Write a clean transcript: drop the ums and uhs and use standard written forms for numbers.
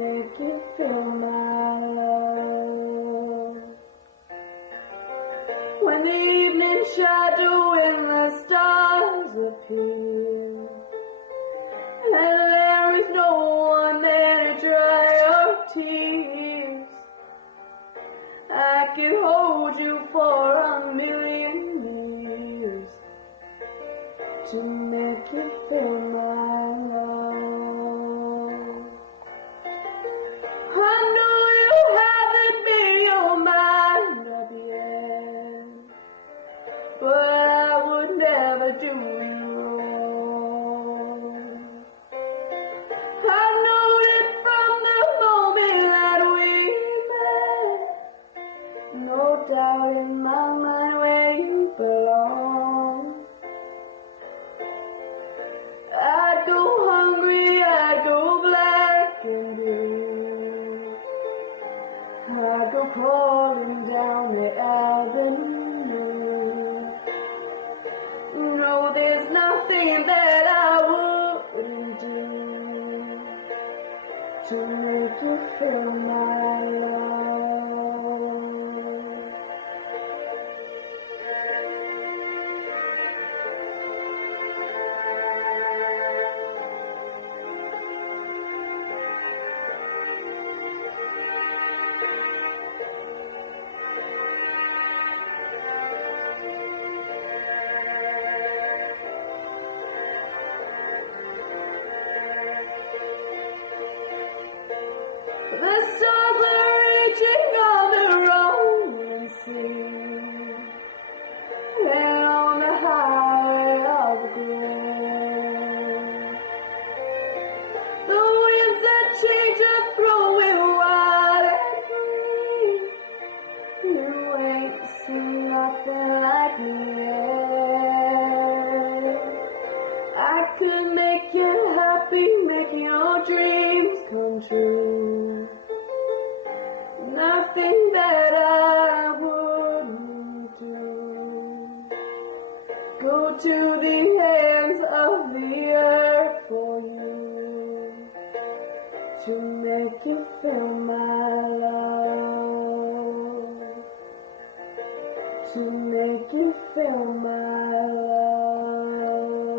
make you feel my love. When the evening shadow and the stars appear, and there is no one there to dry your tears, I could hold you for 1,000,000 years to make you feel my love. I know you haven't made your mind up yet, but I would never do you wrong. I know it from the moment that we met, no doubt in my mind where you belong. I'd go hungry, I'd go black and blue, I'd go crawling down the avenue. No, there's nothing that I wouldn't do to make you feel my love. The stars are reaching on the rolling sea, and on the highway of glory, the winds that change are throwing wide and free. You ain't seen nothing like me yet. I could make you happy, make your dreams come true. Nothing that I wouldn't do. Go to the ends of the earth for you to make you feel my love, to make you feel my love.